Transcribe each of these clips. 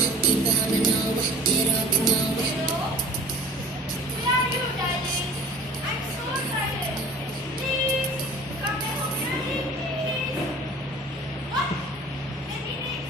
Where are you, Dindings? I'm so excited. Please, come back home early, please. What? 10 minutes?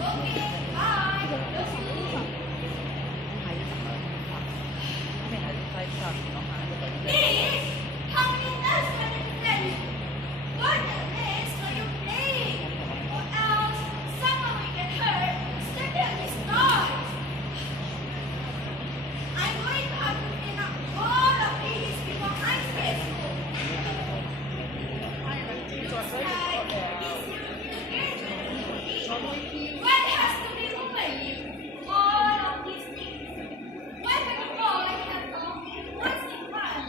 Okay, bye. Love you. Please, how many times can I tell you? What the next are you playing? Or else someone will get hurt. Step on this not. I'm going to have to clean up all of these before I stay school. What has to be over you? All of these things. Why would you call like that all? What's in front?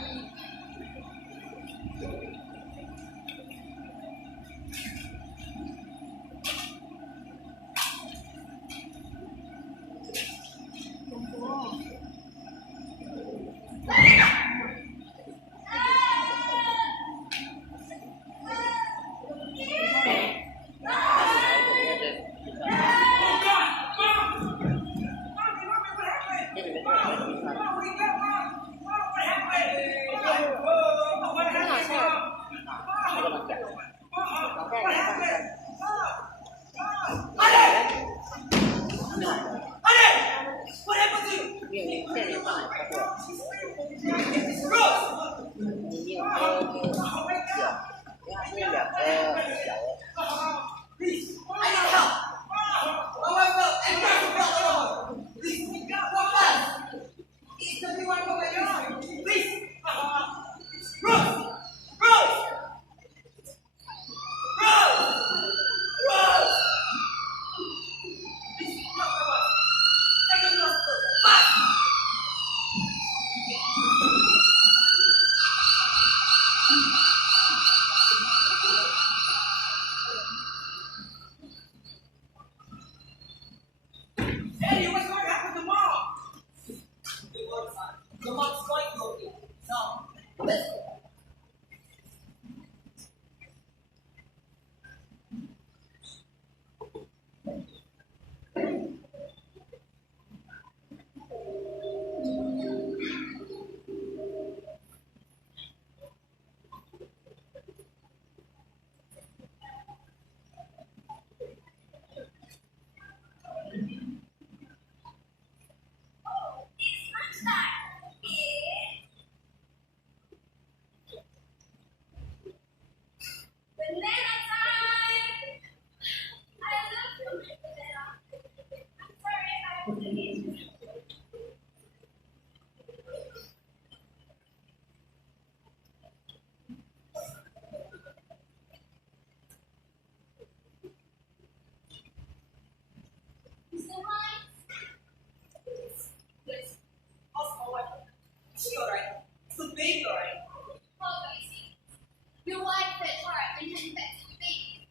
Your wife said hard and handed back to the baby.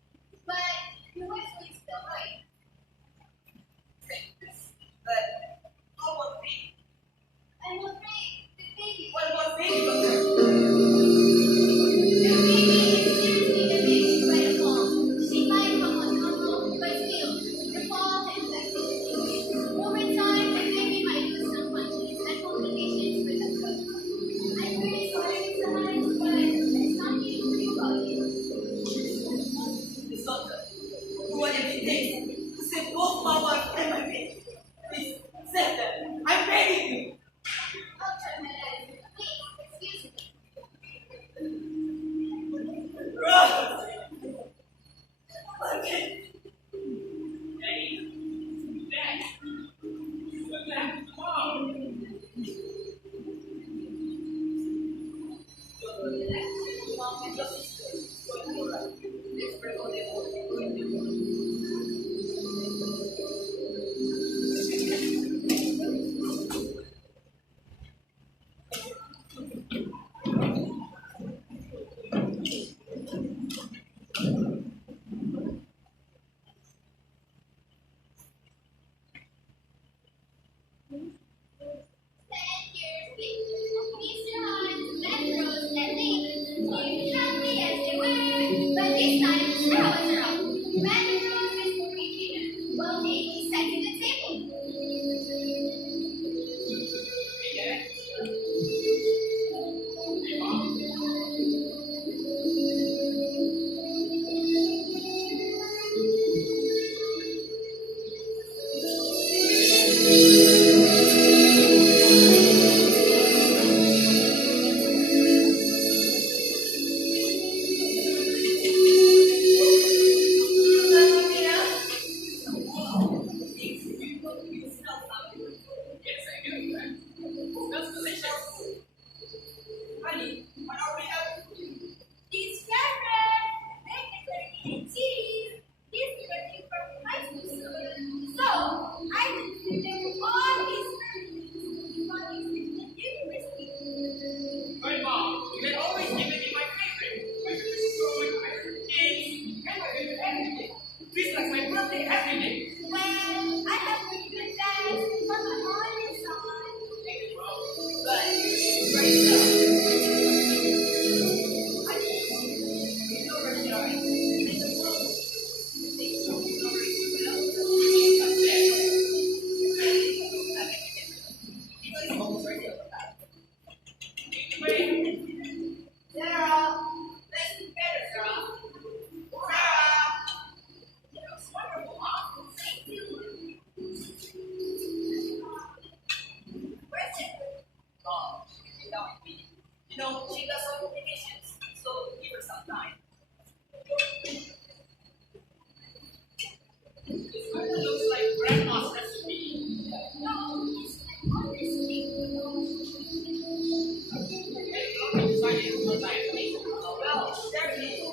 But your wife was still right. I'm afraid the baby. What was baby? The baby is seriously damaged by the fall. She might come on normal, but still, the fall has affected the baby. Over time, the baby might lose some functions and complications with the growth. I'm very sorry, Mr. Hines, but there's nothing you can do about it. Miss Doctor, do whatever it takes to save both my wife and my baby. Please, save them. I'm begging you. I'll try my best. Please, excuse me. Okay. Daddy. Dad. You went back to mom. Mom and your sister. Let's bring all their own. But this time, the star was wrong. Madam Pushpa is the original. Well, No, she does some complications, so give her some time. This one looks like grandma's recipe. No, it's like honestly. Well, there it is.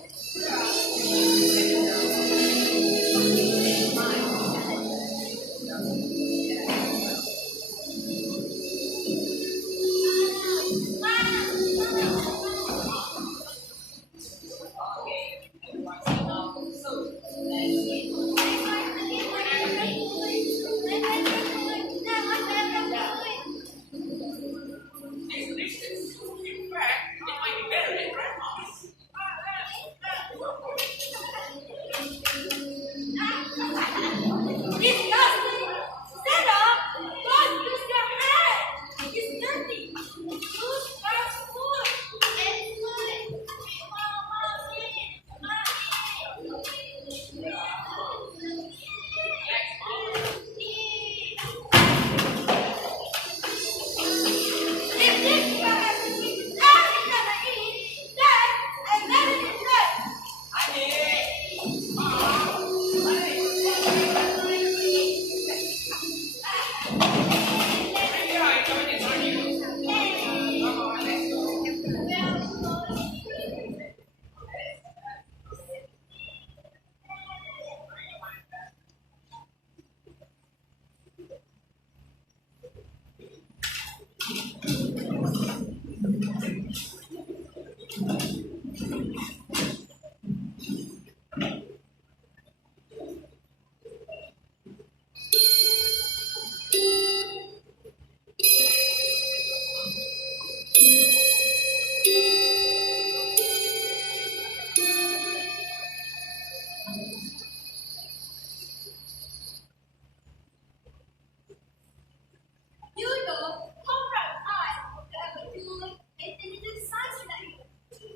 You know, how proud I am to have a cool, intelligent son today.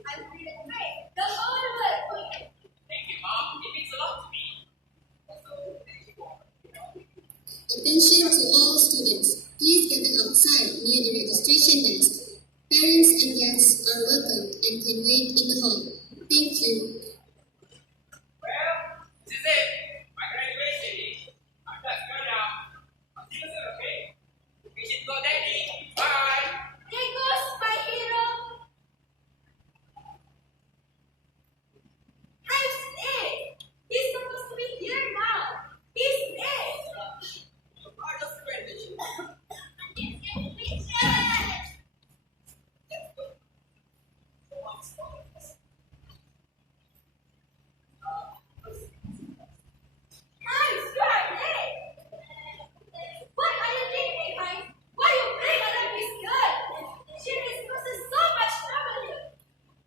I will trade the whole world for you. Thank you, Mom. It means a lot to me. Attention to all students. Please gather outside near the registration desk. Parents and guests are welcome and can wait in the hall. Thank you. Well, this is it. My graduation day. I'm just going now. I'll see you soon, okay? We should go, Daddy. Bye. There goes my hero. I'm it. He's supposed to be here now. He's it. Are those graduation? What are you thinking, Mike? Why you play Madam Pushpa? She causes so much trouble here.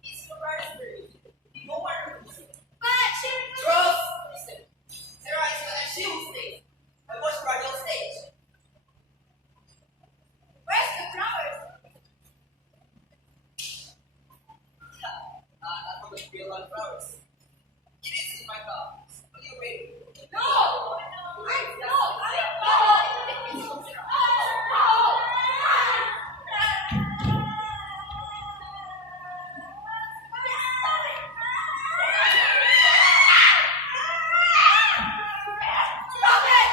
It's your brother's birthday. No one knows. But she Rose! Listen. Sarah is and she will stay. I watch Brady on stage. where's the flowers? Not for the real life flowers. It is in my car. Are you ready? No! I know! Stop it!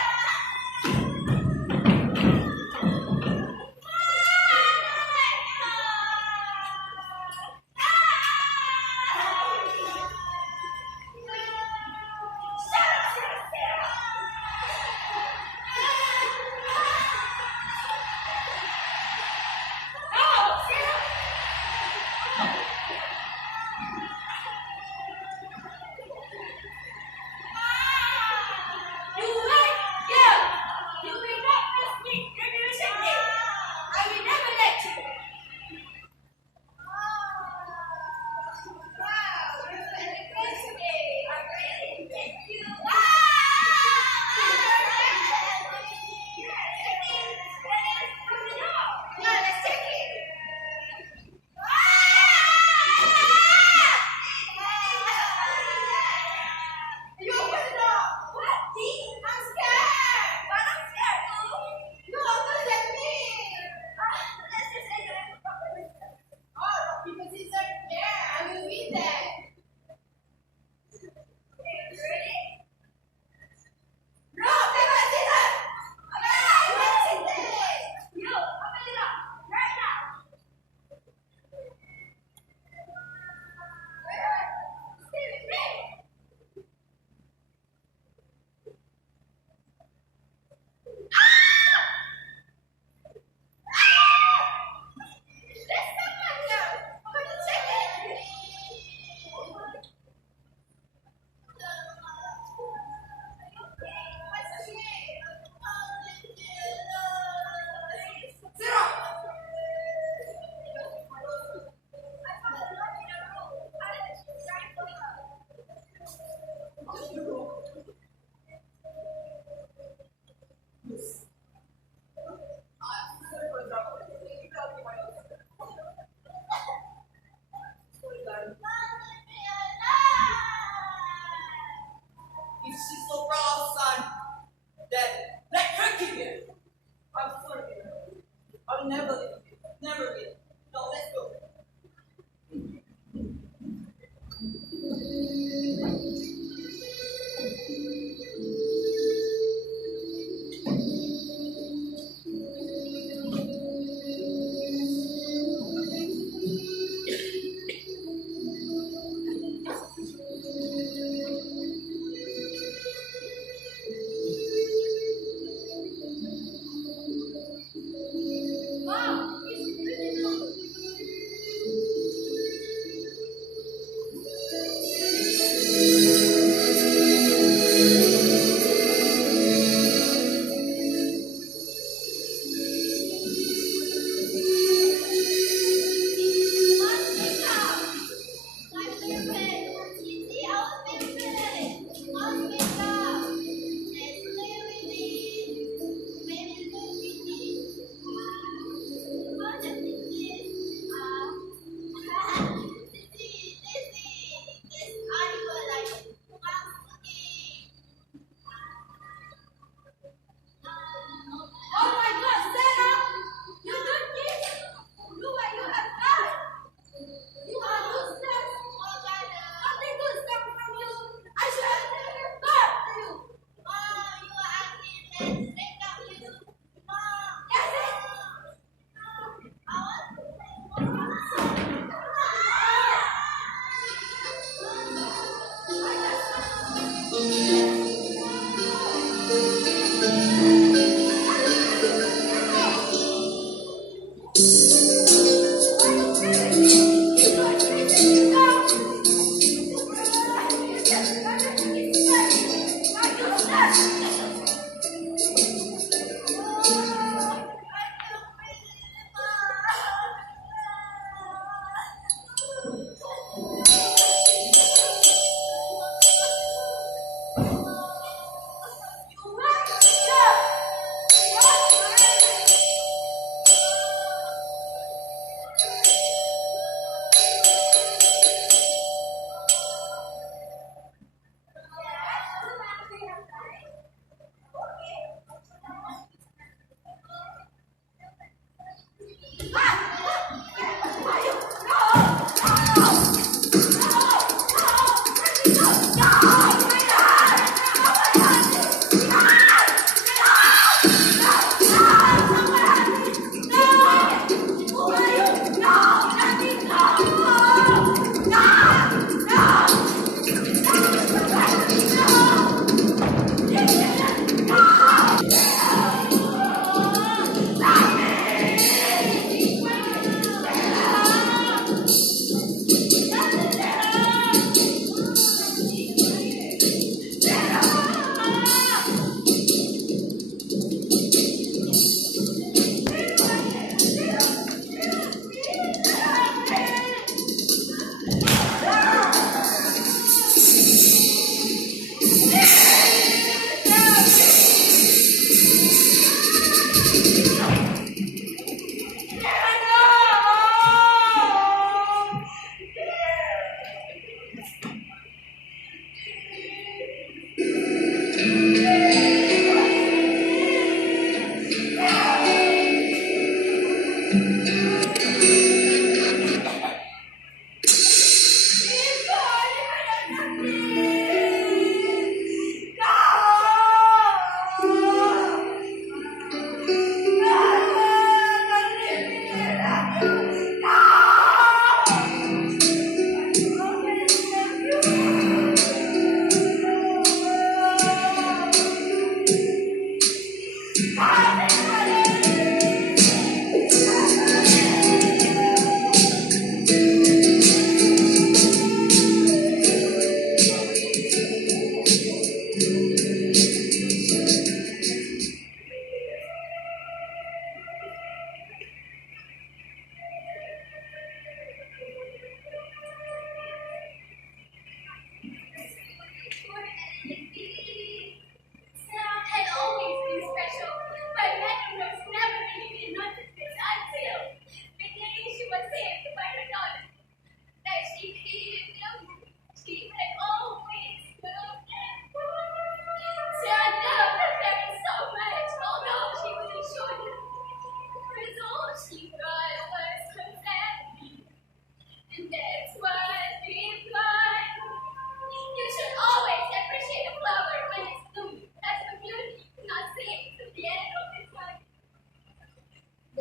I'm sorry. I'll never leave you. Never will. Now let's go. Wow, it's beautiful. My favorite. It's our favorite. Our makeup. Let's play with it. Maybe look with it. What is this? This animal like monkey. Oh my God, Sarah! You did this! Look what you have done! You are useless! Nothing good is coming from you! I should have never thought to you! Mom, you are acting let's break up you! Mom! Yes, it! I want to play more.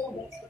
Oh, that's